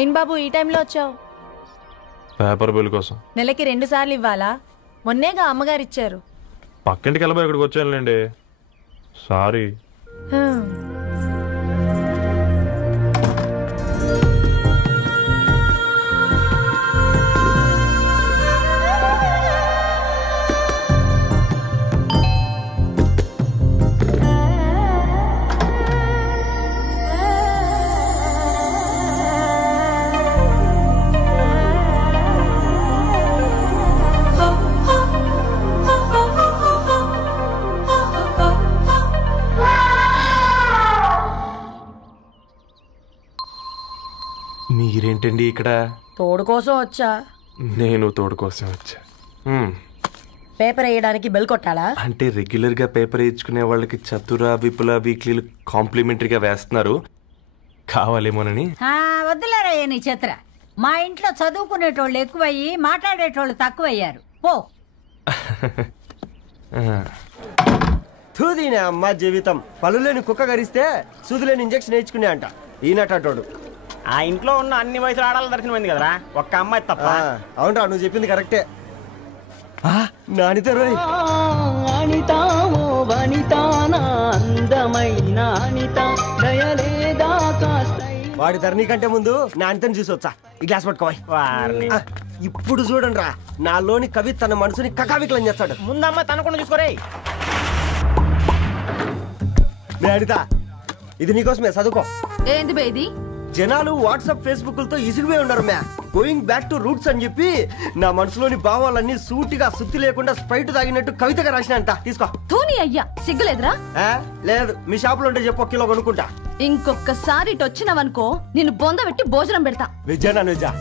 ఏం బాబు ఈ టైంలో వచ్చావు? పేపర్ బిల్ కోసం. నెలకి 2 సార్లు ఇవ్వాలా? మొన్నేగా అమ్మగారు ఇచ్చారు. పక్కింటికి వెళ్ళబోయి ఇక్కడికి వచ్చానులేండి. సారీ. మీరేంటండి ఇక్కడ? తోడు కోసం వచ్చా. నేను తోడు కోసం వచ్చా. పేపర్ వేయడానికి బెల్ కొట్టాలా? అంటే రెగ్యులర్ గా పేపర్ వేయించుకునే వాళ్ళకి చతుర విపుల వీక్లీలు కాంప్లిమెంటరీగా వేస్తున్నారు, కావాలేమోనని. వద్దులేరా నీ చిత్ర. మా ఇంట్లో చదువుకునేటోళ్ళు ఎక్కువయ్యి మాట్లాడేటోళ్ళు తక్కువయ్యారు. పో. తూదీనే అమ్మ జీవితం. పలులేని కుక్క గరిస్తే సూదులేని ఇంజక్షన్ వేయించుకునే అంట ఈనటోడు. ఆ ఇంట్లో ఉన్న అన్ని వయసులు ఆడాలి దర్శనమైంది కదరా, ఒక్క అమ్మాయి తప్ప. అవునరా, నువ్వు చెప్పింది కరెక్టే. నానితో వాడి ధరణి కంటే ముందు నానితని చూసి వచ్చా. ఈ గ్లాస్ పట్టుకోవాలి. ఇప్పుడు చూడండి రా, నాలోని కవి తన మనసుని కకావికలం చేస్తాడు. ముందమ్మ తనకుండా చూసుకోరే. అనిత, ఇది నీకోసమే, చదువుకో. ఏంది బేది? జనాలు వాట్సాప్ ఫేస్బుక్లతో ఇసిగిపోయి ఉన్నారు మ్యా. గోయింగ్ బ్యాక్ టు రూట్స్ అని చెప్పి నా మనసులోని భావాలన్నీ సూటిగా సుత్తి లేకుండా స్ప్రైట్ తాగినట్టు కవితగా రాసినంట. తీసుకో. తూని అయ్యా, సిగ్గులేదురా? లేదు, మీ షాప్ లో ఉంటే చెప్పు, కిలో కొనుక్కుంటా. ఇంకొకసారి ఇటు వచ్చినవనుకో నిన్ను బొంద పెట్టి భోజనం పెడతా. విజయనా నిజా.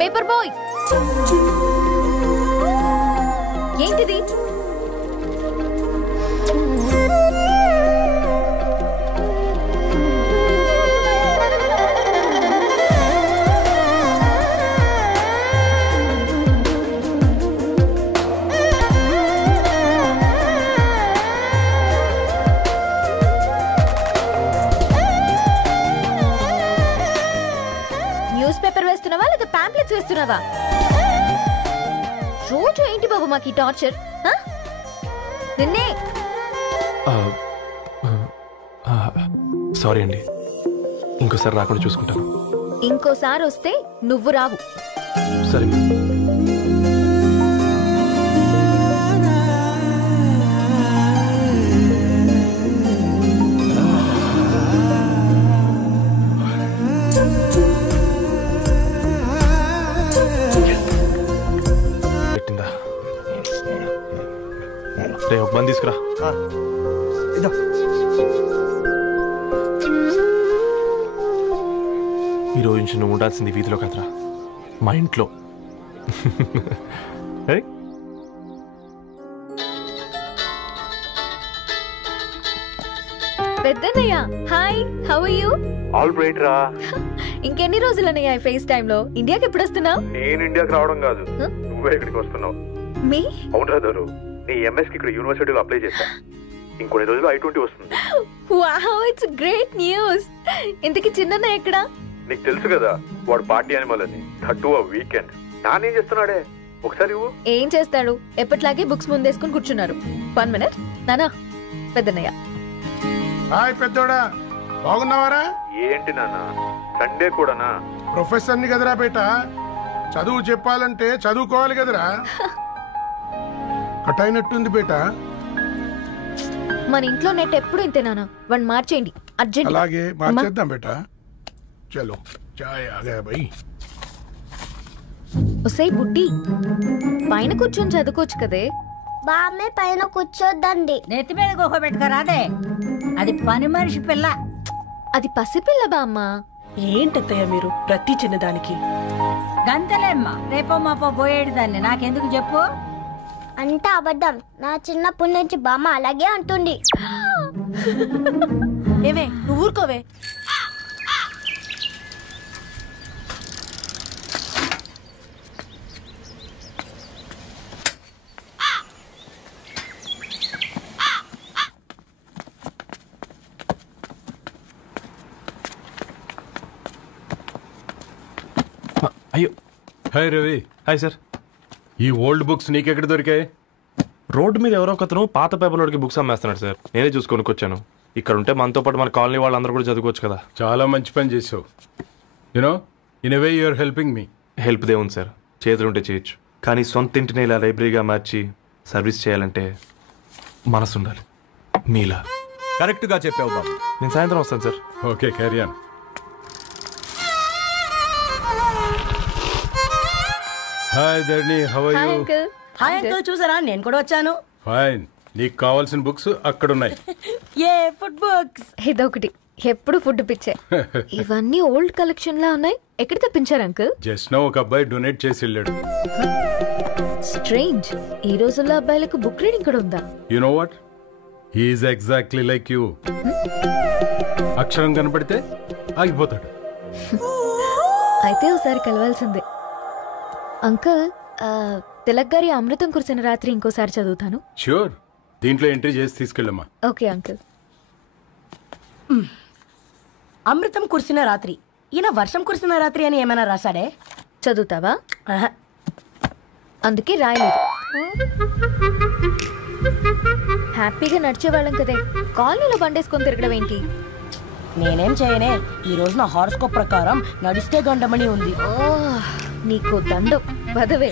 పేపర్ బాయ్, ఏంటిది? న్యూస్ పేపర్ వేస్తున్నావా లేదా పాంప్లెట్స్ వేస్తున్నావా? రోజు ఏంటి బాబు మాకు టార్చర్? నిన్నే. సారీ అండి, ఇంకోసారి రాకుండా చూసుకుంటాను. ఇంకోసారి వస్తే నువ్వు రావు. సరే. ఒక బంద్ తీసుకురా. ఈ రోజు నుంచి నువ్వు ఉండాల్సింది వీధిలో కదరా, మా ఇంట్లో. పెద్దన్నయ్య, hi, how are you? All right రా. ఇంకెన్ని రోజులన్నయ్య ఫేస్ టైమ్ లో? ఇండియాకి ఎప్పుడు వస్తున్నావు? నేను ఇండియాకి రావడం కాదు, నువ్వే ఇక్కడికి వస్తున్నావు. మీ? అవునరా దొరు, నీ ఎంఎస్ కి ఇక్కడ యూనివర్సిటీలో అప్లై చేశా. ఇంకొన్ని రోజులు I-20 వస్తుంది. Wow, it's great news. ఇంతకీ చిన్నన్న ఎక్కడ? నీకు తెలుసు కదా, వాడు పార్టీ అనిమల్ అని. థర్టూ ఆ వీకెండ్. నానేం చేస్తున్నాడే, ఒకసారి ఏం చేస్తాడు? ఎప్పటిలాగే బుక్స్ ముందేసుకుని కూర్చున్నారు. 1 మినిట్. నానా, పెద్దన్నయ్య. హాయ్ పెద్దోడా, బాగున్నావారా? ఏంటి నాన్న, సండే కూడానా? ప్రొఫెసర్ని కదరా బేట, చదువు చెప్పాలంటే చదువుకోవాలి కదరా. కట్ అయినట్టుంది బేట. మన ఇంట్లో నెట్ ఎప్పుడు ఇంతే నాన్న, వన్ మార్చేయండి అర్జెంట్. అలాగే మార్చేద్దాం బేట. చలో చాయ్ ఆగా భయ్. ఒసే బుడ్డి, పైన కూర్చొని చదువుకోవచ్చు కదే. బామ్మే పైన కూర్చోద్దండి. నెత్తి మీద గుహ పెట్టుకరాదే, అది పని మనిషి పిల్ల. అది పసిపిల్ల బామ్మ. ఏంటత్తయ్య మీరు ప్రతి చిన్నదానికి? గంతలేమ్మా, రేపో మాపో పోయేడు దాన్ని నాకెందుకు చెప్పు. అంత అబద్ధం. నా చిన్నప్పటి నుంచి బామ్మ అలాగే అంటుంది. ఏమే నువ్వు ఊరుకోవే. అయ్యో హాయ్ రవి. Hi sir. ఈ ఓల్డ్ బుక్స్ నీకెక్కడ దొరికాయి? రోడ్డు మీద ఎవరో ఒకతను పాత పేపర్లోకి బుక్స్ అమ్మేస్తున్నాడు సార్. నేనే చూసుకొని వచ్చాను. ఇక్కడ ఉంటే మనతో పాటు మన కాలనీ వాళ్ళందరూ కూడా చదువుకోవచ్చు కదా. చాలా మంచి పని చేసావు. You know in a way you are helping me. Help దే ఉంది సార్, చేతులుంటే చేయొచ్చు. కానీ సొంత ఇంటిని ఇలా లైబ్రరీగా మార్చి సర్వీస్ చేయాలంటే మనసు ఉండాలి. మీలా కరెక్ట్గా చెప్పావు బాబు. నేను సాయంత్రం వస్తాను sir. Okay carry on. Hi Dharni, how are you? Hi uncle, చూసారా నేను కూడా వచ్చాను. ఫైన్. నీకు కావాల్సిన బుక్స్ అక్కడ ఉన్నాయి. ఏ ఫుడ్ బుక్స్? ఇదొకటి, ఎప్పుడు ఫుడ్ పిచ్చే. ఇవన్నీ ఓల్డ్ కలెక్షన్ లా ఉన్నాయి. ఎక్కడ తెప్పించారు అంకుల్? జస్ట్ నో ఒక అబ్బాయి డొనేట్ చేసి వెళ్ళాడు. స్ట్రేంజ్, ఈ రోజుల్లో అబ్బాయిలకు బుక్ రీడింగ్ కూడా ఉందా? You know what, he is exactly like you. అక్షరం కనపడితే ఆగిపోతాడు. అయితే ఒకసారి కలవాల్సిందే. అంకుల్, తిలక్ గారి అమృతం కురిసిన రాత్రి ఇంకోసారి చదువుతాను. ష్యూర్, దీంట్లో ఎంట్రీ చేసి తీసుకెళ్ళమ్మా. Okay uncle. అమృతం కురిసిన రాత్రి. ఈయన వర్షం కురిసిన రాత్రి అని ఏమైనా రాశాడే? చదువుతావా? ఆహా. అందుకే రాయలేదు. హ్యాపీగా నడిచేవాళ్ళం కదే, కాలనీలో బండేసుకొని తిరగడం ఏంటి? నేనేం చేయనే, ఈ రోజు నా హారోస్కోప్ ప్రకారం నడిస్తే గండమని ఉంది. నీకు దండం పదవే.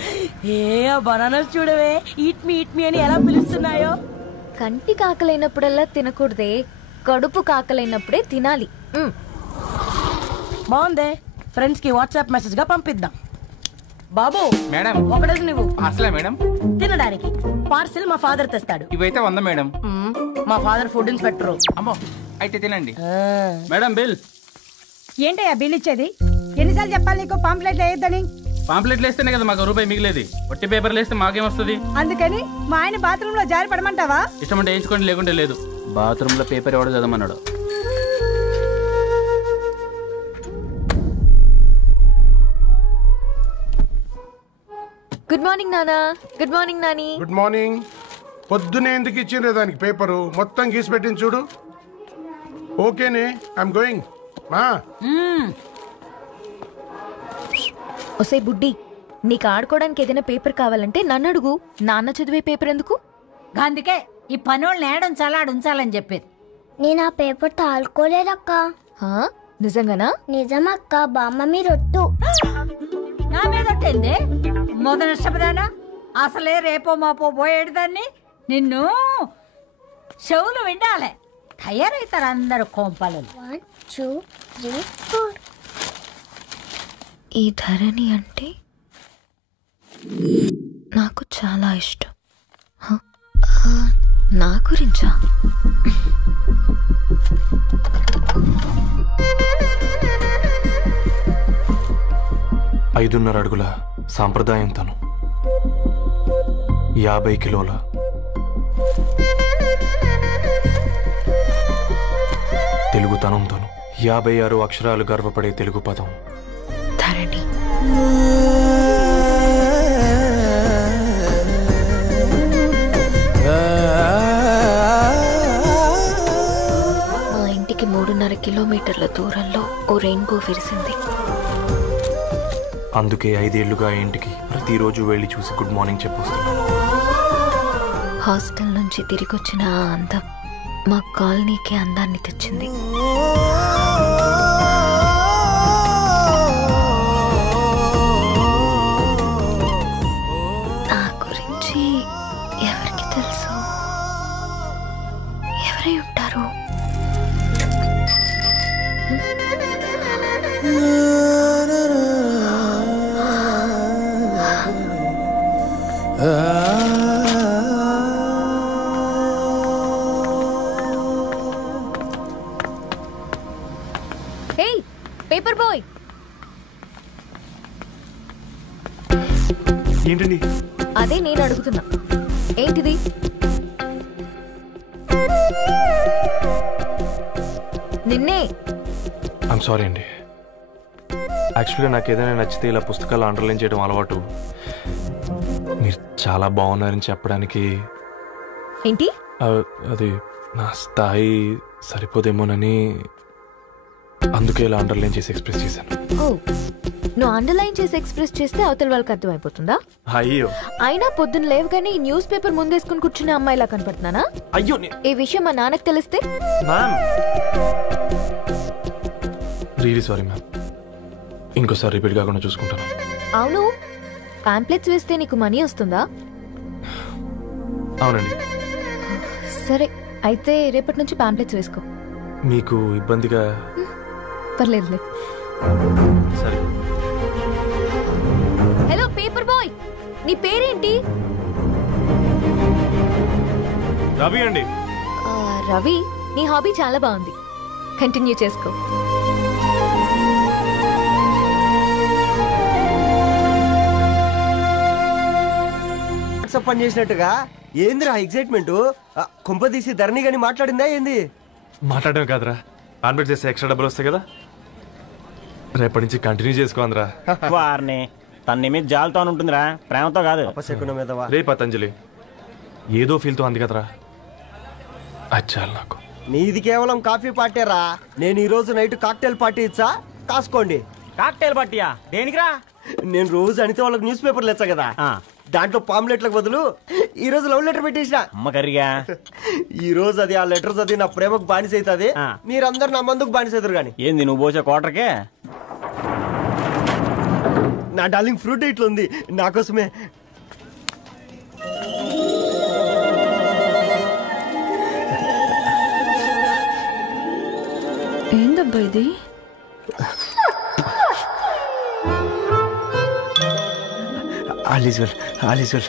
ఏ బనానాస్ చూడవే, ఈట్ మీ అని ఎలా పిలుస్తున్నాయో. కంటి కాకలైనప్పుడల్లా తినకూడదే, కడుపు కాకలైనప్పుడే తినాలి. బాగుందే, ఫ్రెండ్స్ కి వాట్సాప్ మెసేజ్ గా పంపిద్దాం. బాబు మేడం, ఒకడేసి నువ్వు అసలే మేడం తినడానికి పార్సిల్ మా ఫాదర్ తెస్తాడు. ఇవైతే 100 మేడం. మా ఫాదర్ ఫుడ్ ఇన్స్పెక్టర్. అమ్మో, అయితే తినండి మేడం. బిల్ ఏంటయ్యా బిల్ ఇచ్చేది? ఎన్నిసార్లు చెప్పాలి నీకు పాంప్లెట్ వేయొద్దని? పాంప్లెట్లు వేస్తేనే కదా మాకు రూపాయి మిగిలేదు. వట్టి పేపర్లు వేస్తే మాకేమొస్తుంది? అందుకని మా ఆయన బాత్రూమ్ లో జారి పడమంటావా? ఇష్టం అంటే వేయించుకోండి, లేకుంటే లేదు. బాత్రూమ్ లో పేపర్ ఎవడో చదవమన్నాడు. గుడ్ మార్నింగ్ నానా. Good morning Nani. Good morning. పొద్దునే ఎందుకు ఇచ్చిండ్రే దానికి పేపరు? మొత్తం గీసి పెట్టింది చూడు. ఓకేనే, ఐఎమ్ గోయింగ్. మా ఒసే బుడ్డి, నీకు ఆడుకోవడానికి ఏదైనా పేపర్ కావాలంటే నన్ను అడుగు. నాన్న చదివే పేపర్ ఎందుకు? అందుకే ఈ పనోళ్ళని ఏడుంచాలా అడుంచాలని చెప్పేది. నేను ఆ పేపర్ తాలుకోలేదక్క. హా? నిజంగానా? నిజమక్క, బామ్మ మీరొట్టు. నా మీద ఒట్టేంది? మొదటి నష్టపదానా? అసలే రేపో మాపో పోయేడు దాన్ని. నిన్ను చెవులు వినాలే, తయారవుతారు అందరు కోంపాలు. 1 2 3 4. ఈ ధరణి అంటే నాకు చాలా ఇష్టం. నా గురించా? ఐదున్నర అడుగుల సాంప్రదాయం తను, 50 కిలోల తెలుగుతనం తను, 56 అక్షరాలు గర్వపడే తెలుగు పదం ధరణి. మా ఇంటికి 3.5 కిలోమీటర్ల దూరంలో ఓ రెయిన్బో విరిసింది. అందుకే 5 ఏళ్లుగా ఇంటికి ప్రతిరోజు వెళ్ళి చూసి గుడ్ మార్నింగ్ చెప్పొస్తున్నాను. హాస్టల్ నుంచి తిరిగొచ్చిన ఆ అందం మా కాలనీకి అందాన్ని తెచ్చింది. నా గురించి ఎవరికి తెలుసు? ఎవరై ఉంటారు? హే పేపర్ బాయ్, ఏంటండి? అదే నేను అడుగుతున్నా. ఏంటిది? నిన్నే. ఐమ్ సారీ అండి. యాక్చువల్గా నాకు ఏదైనా నచ్చితే ఇలా పుస్తకాలు అండర్లైన్ చేయడం అలవాటు. మీరు చాలా బాగున్నారని చెప్పడానికి ఏంటి? అది నా స్థాయి సరిపోదేమోనని అందుకే ఇలా అండర్లైన్ చేసి ఎక్స్ప్రెస్ చేశాను. ఓ, నువ్వు అండర్లైన్ చేసి ఎక్స్ప్రెస్ చేస్తే అవతల వాళ్ళకి అర్థమైపోతుందా? అయ్యో, అయినా పొద్దున్న లేవగానే ఈ న్యూస్ పేపర్ ముందేసుకుని కూర్చునే అమ్మాయిలా కనపడుతున్నానా? అయ్యో, ఈ విషయం మా నాన్నకు తెలిస్తే? Ma'am really sorry ma'am. ఇంకోసారి రిపీట్ కాకుండా చూసుకుంటాను. అవును, పాంప్లెట్స్ వేస్తే నీకు మనీ వస్తుందా? అవునండి. సరే, అయితే రేపటి నుంచి పాంప్లెట్స్ వేసుకో. మీకు ఇబ్బందిగా? పర్లేదులే. సరే. హలో పేపర్ బాయ్, నీ పేరేంటి? రవి అండి. రవి, నీ హాబీ చాలా బాగుంది, కంటిన్యూ చేసుకో. పని చేసినట్టుగా ఏందిరా ఎగ్జైట్మెంట్? కుంపదీసి ధరణి గాని మాట్లాడిందా ఏంది? మాట్లాడడం కాదురా, కాన్వర్ట్ చేస్తే ఎక్స్ట్రా డబ్బులు వస్తాయి కదా, రేపటి నుంచి కంటిన్యూ చేసుకోందిరా. వారిని తన మీద జాలతో ఉంటుందిరా, ప్రేమతో కాదు. రే పతంజలి, ఏదో ఫీల్తో అంది కదరా, అచ్చాలి నాకు. నీది కేవలం కాఫీ పార్టీరా. నేను ఈ రోజు నైట్ కాక్టైల్ పార్టీ ఇచ్చా, కాసుకోండి. కాక్టైల్ పార్టీయా? దేనికిరా? నేను రోజు అనితే వాళ్ళకి న్యూస్ పేపర్లు ఇచ్చా కదా, దాంట్లో పాంప్లెట్లకు బదులు ఈ రోజు లవ్ లెటర్ పెట్టేసిన. అమ్మకరిగా ఈ రోజు అది ఆ లెటర్ చదివి నా ప్రేమకు బానిస అవుతుంది, మీరందరు నా మందుకు బానిస అవుతారు. కానీ ఏంది నువ్వు పోసే కోటర్కే? నా డార్లింగ్ ఫ్రూట్ ఇట్లా ఉంది నా కోసమే. ఏందబ్బా ఇది? All is well, all is well.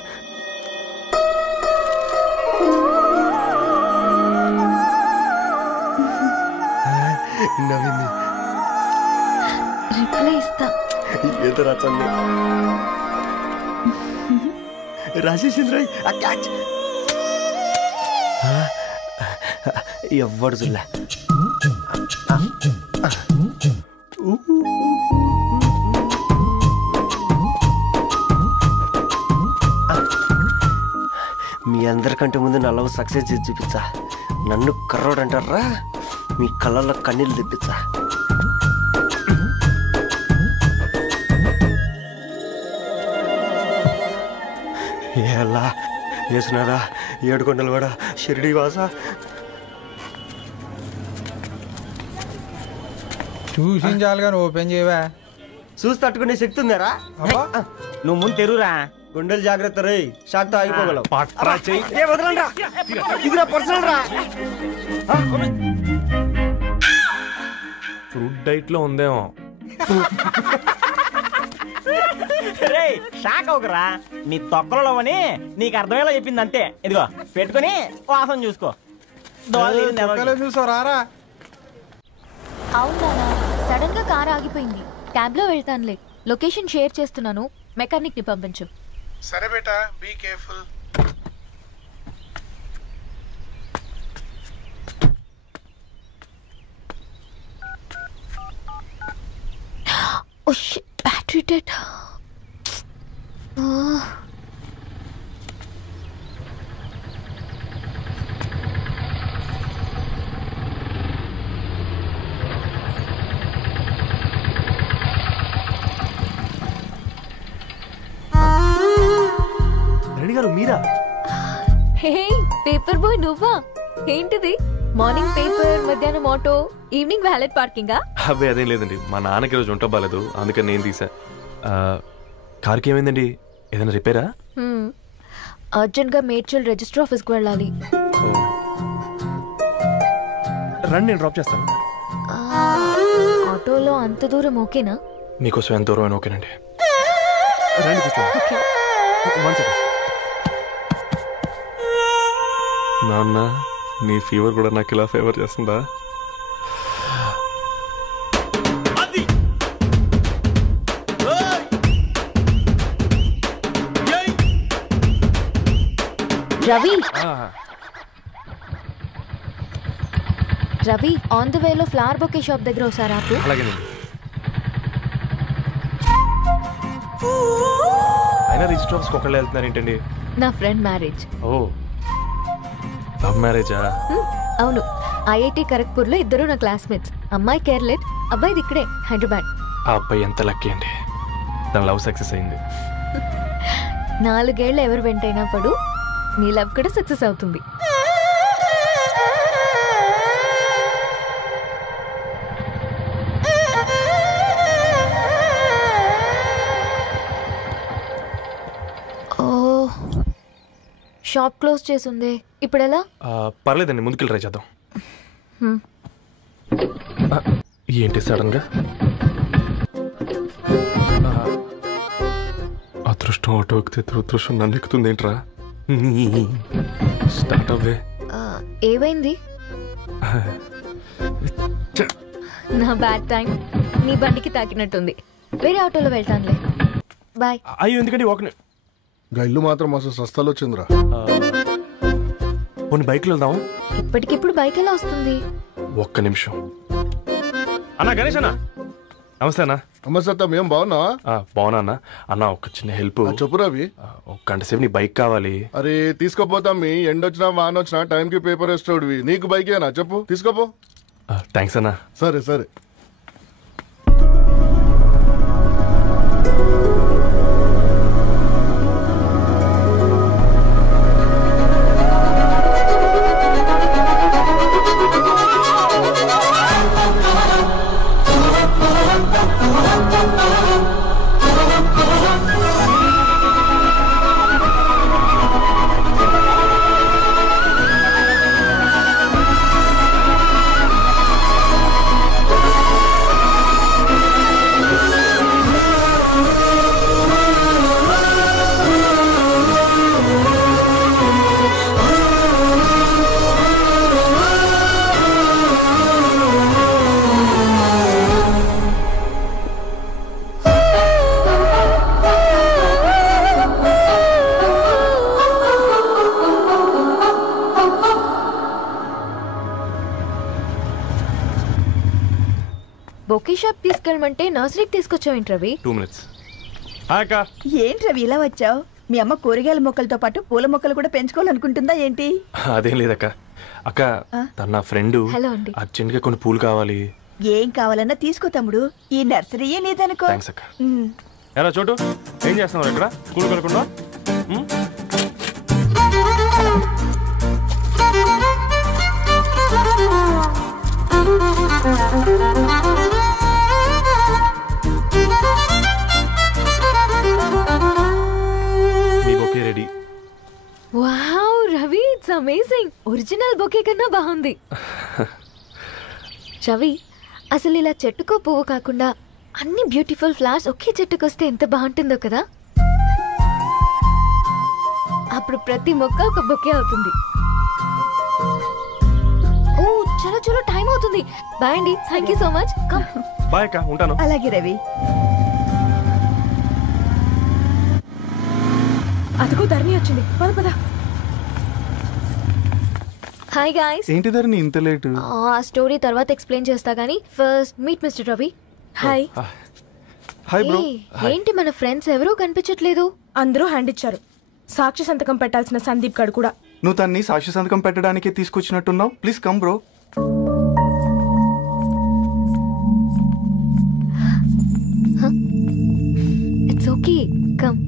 నవ్వింది. రిప్లై ఇస్తా. ఏదో రాచండి రాజేసింద్ర క్యాచ్. ఎవ్వడు జుల్లా. మీ అందరికంటే ముందు నా లవ్ సక్సెస్ చేసి చూపించా. నన్ను కర్రోడు అంటారా, మీ కళ్ళల్లో కన్నీళ్ళు తెప్పించా. ఎలా వేసినారా ఏడుకొండలు కూడా షిరిడి వాస. చూసించాలి కానీ ఓపెన్ చేయవా? చూసి తట్టుకునే శక్తి ఉందారా? నువ్వు ముందు తెరురా. గుండెలు జాగ్రత్త రే, షాక్ తో ఆగిపోగలవు. ఫ్రూట్ డైట్ లో ఉందేమో. షాక్ అవుకరా, నీ తొక్కలలో అని నీకు అర్థమయ్యేలా చెప్పింది అంతే. ఇదిగో పెట్టుకుని వాసన చూసుకో. చూసారా? అవునా, సడన్ గా కార్ ఆగిపోయింది. క్యాబ్ లో వెళ్తానులే. లొకేషన్ షేర్ చేస్తున్నాను, మెకానిక్ ని పంపించు. సరే బేటా, be careful. Oh shit, battery dead. Reddy garu మీరా? హే పేపర్ బాయ్, నువ్వా? ఏంటిది? మార్నింగ్ పేపర్, మధ్యాహ్నం ఆటో, ఈవినింగ్ వ్యాలెట్ పార్కింగా? అబ్బే అదేం లేదండి, మా నాన్నకి రోజు ఉంట బాలేదు, అందుకని నేను తీసా. కార్కి ఏమైందండి? ఏదైనా రిపేరా? అర్జెంట్ గా మేడ్చల్ రిజిస్టర్ ఆఫీస్ కు వెళ్ళాలి. రండి, నేను డ్రాప్ చేస్తాను. ఆటోలో అంత దూరం ఓకేనా? మీకోసం ఎంత దూరం అయినా ఓకేనండి. రండి కూర్చోండి. నాన్న, నీ ఫీవర్ కూడా నాకు ఇలా ఫేవర్ చేస్తుందా? రవి రవి ఆన్ ద వేలో ఫ్లవర్ బొకే షాప్ దగ్గర ఒకసారి ఆపు. అలాగేనండి. అయినా రిజిస్టర్ ఆఫీస్కి ఒకళ్ళు వెళ్తున్నారు ఏంటండి? నా ఫ్రెండ్ మ్యారేజ్. ఓ లవ్ మ్యారేజా? అవును, ఐఐటి ఖరగ్పూర్లో ఇద్దరు నా క్లాస్మేట్స్. అమ్మాయి కేర్లెట్, అబ్బాయిది ఇక్కడే హైదరాబాద్. ఆ అబ్బాయి ఎంత లక్కీ అండి, తన లవ్ సక్సెస్ అయింది. 4 ఏళ్ళు ఎవరు వెంటైనా పడు, నీ లవ్ కూడా సక్సెస్ అవుతుంది. షాప్ క్లోజ్ చేసింది, ఇప్పుడు ఎలా? పర్లేదండి, ముందుకెళ్ళి ట్రై చేద్దాం. ఏంటి సడన్ గా? అదృష్టం ఆటో ఎక్కితే దురదృష్టం నన్ను ఎక్కుతుంది ఏంట్రా? స్టార్ట్ అవ్వే. ఏమైంది? నా బ్యాడ్ టైం నీ బండికి తాకినట్టుంది. వేరే ఆటోలో వెళ్తానులే, బాయ్. అయ్యో ఎందుకండి ఒక ఇల్లు మాత్రం అసలు సస్తాలో వచ్చిందిరా. కొన్ని బైక్లో వెళ్దాం. ఇప్పటికిప్పుడు బైక్ ఎలా వస్తుంది? ఒక్క నిమిషం. అన్నా గణేష్ అన్న, నమస్తే అన్న. నమస్తే, మేము బాగున్నావా? బాగున్నా అన్న. అన్న ఒక చిన్న హెల్ప్. చెప్పు రవి. ఒక గంట సేపు నీ బైక్ కావాలి. అరే తీసుకోపోతాం, మీ ఎండొచ్చినా వాన వచ్చినా టైంకి పేపర్ వేస్తాడువి. నీకు బైక్ ఏనా? చెప్పు, తీసుకోపో. థ్యాంక్స్ అన్న. సరే సరే. బొకే షాప్ తీసుకెళ్ళమంటే నర్సరీకి తీసుకొచ్చావేంటి రవి? 2 minutes. ఏంటి రవి ఇలా వచ్చావు? మీ అమ్మ కూరగాయల మొక్కలతో పాటు పూల మొక్కలు కూడా పెంచుకోవాలనుకుంటుందా ఏంటి? అదేం లేదక్క. అక్క తన నా ఫ్రెండ్, అర్జెంట్ గా కొన్ని పూలు కావాలి. ఏం కావాలన్నా తీసుకో తమ్ముడు, ఈ నర్సరీయే నీదనుకో. థాంక్స్ అక్క. ఎలా చోటు, ఏం చేస్తున్నావు ఇక్కడ? స్కూల్ వెళ్ళకుండా? మీ bouquet ready. Wow Ravi, it's amazing. Original bouquet కన్నా బాగుంది. రవి, అసలు ఇలా చెట్టుకో పువ్వు కాకుండా అన్ని బ్యూటిఫుల్ ఫ్లవర్స్ ఒకే చెట్టుకు వస్తే ఎంత బాగుంటుందో కదా. అప్పుడు ప్రతి మొక్క ఒక బొకే అవుతుంది. ఓ చలో చలో, టైం అవుతుంది. బాయ్ అండి, thank you so much. Bye అక్క, ఉంటాను. అలాగే రవి. అదిగో ధరణి వచ్చింది, పద పద. Hi guys. ఏంటి ధరణి ఇంత లేట్? ఆ స్టోరీ తర్వాత ఎక్స్ప్లెయిన్ చేస్తా గానీ first meet mister Ravi. Hi. Hi bro. ఏంటి మన ఫ్రెండ్స్ ఎవరూ కనిపించట్లేదు? అందరూ హ్యాండ్ ఇచ్చారు. సాక్షి సంతకం పెట్టాల్సిన సందీప్ గడు కూడా. నువ్వు తన్ని సాక్షి సంతకం పెట్టడానికి తీసుకొచ్చినట్టున్నావు. Please come bro. It's okay, come.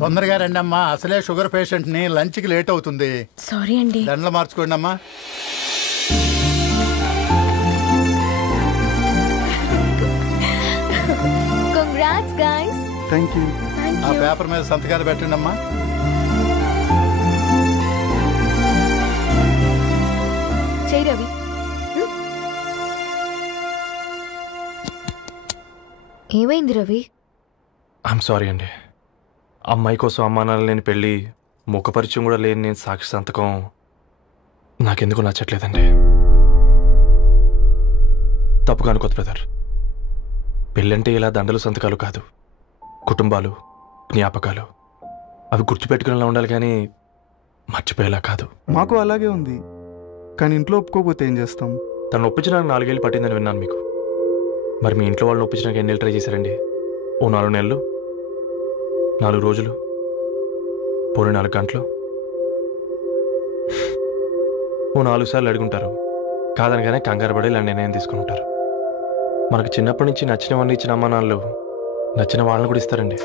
తొందరగా రండి అమ్మా, అసలే షుగర్ పేషెంట్ ని, లంచ్ కి లేట్ అవుతుంది. సారీ అండి. దండలు మార్చుకోండి అమ్మా. Congrats guys. Thank you. ఆ పేపర్ మీద సంతకాలు పెట్టండి అమ్మా. చెయ్యి రవి. ఏమైంది రవి? ఐఎమ్ సారీ అండి. అమ్మాయి కోసం అమ్మానాలు లేని పెళ్ళి, ముఖ పరిచయం కూడా లేని నేను సాక్షి సంతకం నాకెందుకు నచ్చట్లేదండి. తప్పుగా అనుకోదు బ్రదర్. పెళ్ళంటే ఇలా దండలు సంతకాలు కాదు, కుటుంబాలు, జ్ఞాపకాలు. అవి గుర్తుపెట్టుకునేలా ఉండాలి కానీ మర్చిపోయేలా కాదు. మాకు అలాగే ఉంది, కానీ ఇంట్లో ఒప్పుకోకపోతే ఏం చేస్తాం? తను ఒప్పించడానికి 4 ఏళ్ళు పట్టిందని విన్నాను మీకు. మరి మీ ఇంట్లో వాళ్ళని ఒప్పించడానికి ఎన్ని ఏళ్ళు ట్రై చేశారండి? ఓ 4 నెలలు, 4 రోజులు, పోనీ 4 గంటలు, ఓ 4 సార్లు అడుగుంటారు. కాదనగానే కంగారు పడి ఇలా నిర్ణయం తీసుకుని ఉంటారు. మనకు చిన్నప్పటి నుంచి నచ్చినవన్నీ ఇచ్చిన అమ్మ నాన్నలు నచ్చిన వాళ్ళని కూడా ఇస్తారండి.